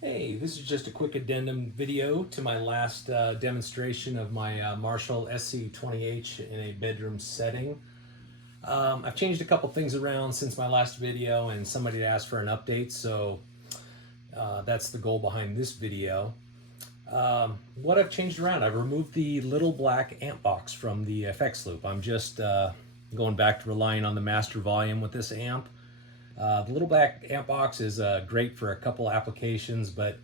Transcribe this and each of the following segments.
Hey, this is just a quick addendum video to my last demonstration of my Marshall SC20H in a bedroom setting. I've changed a couple things around since my last video and somebody asked for an update, so that's the goal behind this video. What I've changed around, I've removed the little black amp box from the effects loop. I'm just going back to relying on the master volume with this amp. The little black amp box is great for a couple applications, but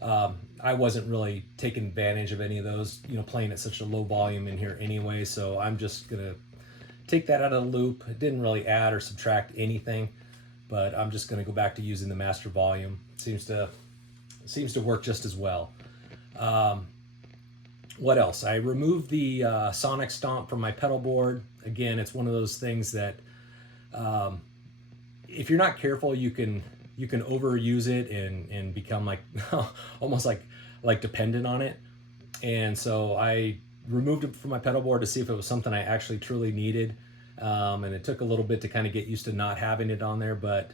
I wasn't really taking advantage of any of those, playing at such a low volume in here anyway, so I'm just gonna take that out of the loop. It didn't really add or subtract anything, but I'm just gonna go back to using the master volume. Seems to work just as well. What else? I removed the sonic stomp from my pedal board. Again, it's one of those things that if you're not careful, you can overuse it and become like almost like dependent on it. And so I removed it from my pedal board to see if it was something I actually truly needed. And it took a little bit to kind of get used to not having it on there, but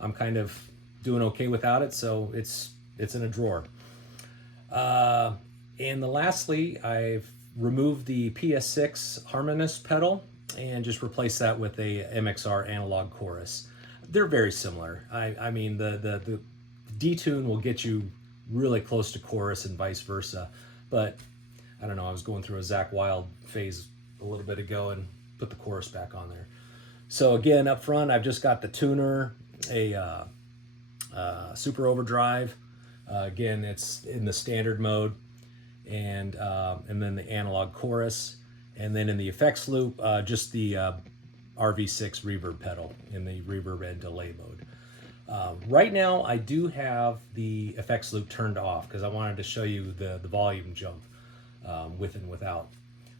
I'm kind of doing okay without it, so it's in a drawer. And lastly, I've removed the PS6 harmonist pedal and just replaced that with a MXR analog chorus. They're very similar. I mean, the detune will get you really close to chorus and vice versa. But I don't know, I was going through a Zakk Wylde phase a little bit ago and put the chorus back on there. So again, up front, I've just got the tuner, a super overdrive. Again, it's in the standard mode, and then the analog chorus, and then in the effects loop, just the RV6 reverb pedal in the reverb and delay mode. Right now, I do have the effects loop turned off because I wanted to show you the volume jump with and without.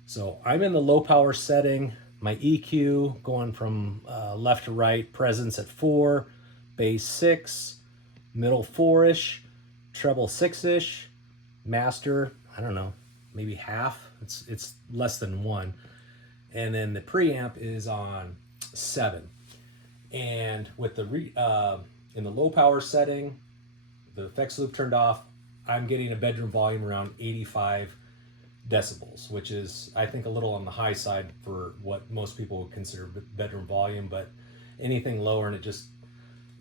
So I'm in the low power setting, my EQ going from left to right, presence at 4, bass 6, middle 4-ish, treble 6-ish, master, I don't know, maybe half, it's less than 1. And then the preamp is on 7. And with the in the low power setting, the effects loop turned off, I'm getting a bedroom volume around 85 decibels, which is, I think, a little on the high side for what most people would consider bedroom volume, but anything lower and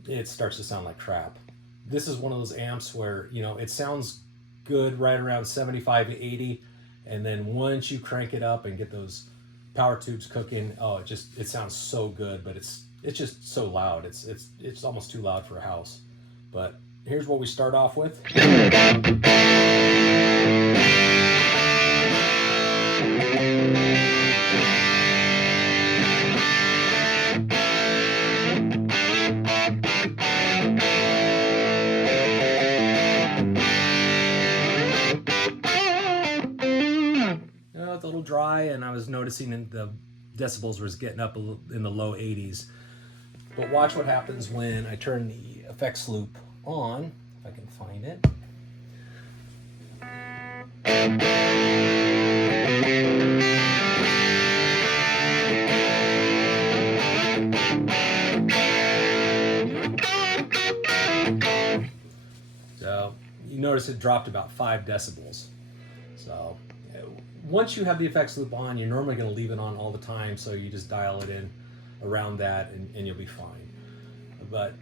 it starts to sound like crap. This is one of those amps where, it sounds good right around 75 to 80, and then once you crank it up and get those power tubes cooking, oh, it sounds so good, but it's just so loud. It's almost too loud for a house. But here's what we start off with. It's a little dry, and I was noticing the decibels was getting up in the low 80s. But watch what happens when I turn the effects loop on, if I can find it. So you notice it dropped about 5 decibels. So once you have the effects loop on, you're normally going to leave it on all the time, so you just dial it in around that and you'll be fine. But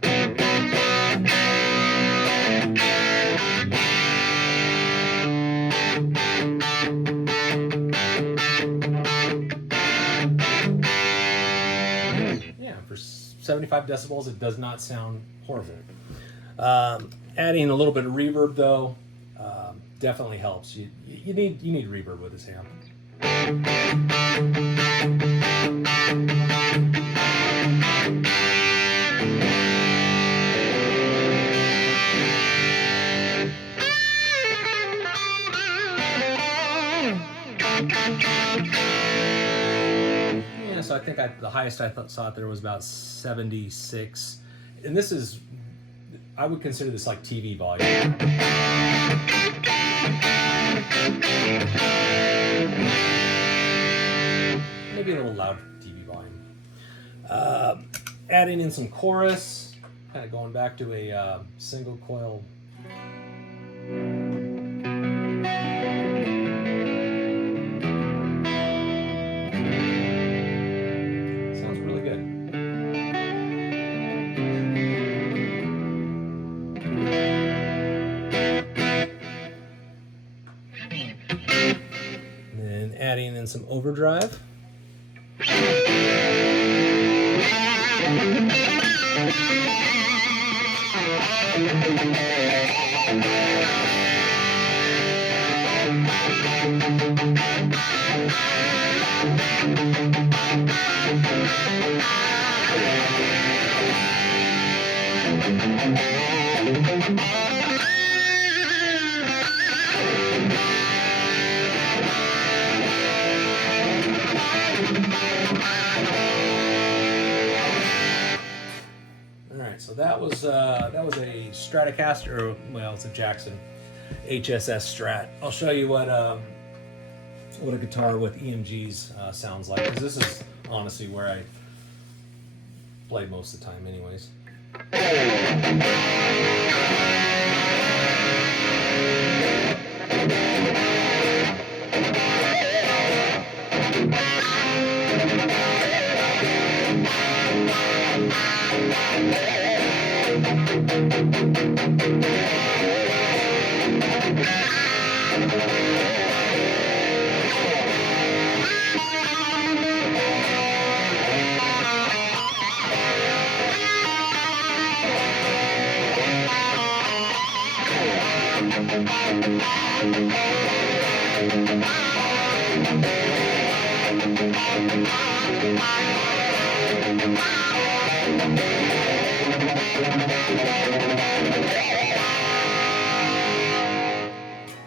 yeah, for 75 decibels, it does not sound horrible. Adding a little bit of reverb, though, definitely helps. You need reverb with this amp. Yeah, so I think the highest I saw there was about 76, and this is, I would consider this like TV volume. Maybe a little loud TV volume. Adding in some chorus, kind of going back to a single coil Sounds really good. And then adding in some overdrive. So that was a Stratocaster, or well, it's a Jackson HSS Strat. I'll show you what a guitar with EMGs sounds like, because this is honestly where I play most of the time, anyways.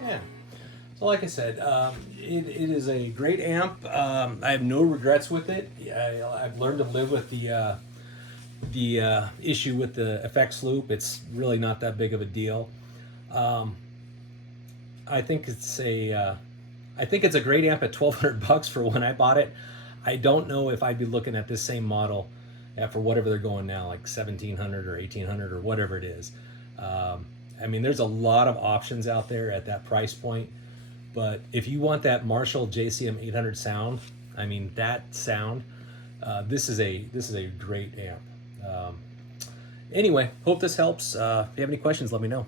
Yeah. So like I said, it is a great amp. I have no regrets with it. I've learned to live with the issue with the effects loop. It's really not that big of a deal. I think it's a great amp at $1,200 for when I bought it. I don't know if I'd be looking at this same model for whatever they're going now, like 1,700 or 1,800 or whatever it is. I mean, there's a lot of options out there at that price point. But if you want that Marshall JCM800 sound, I mean that sound, this is a great amp. Anyway, hope this helps. If you have any questions, let me know.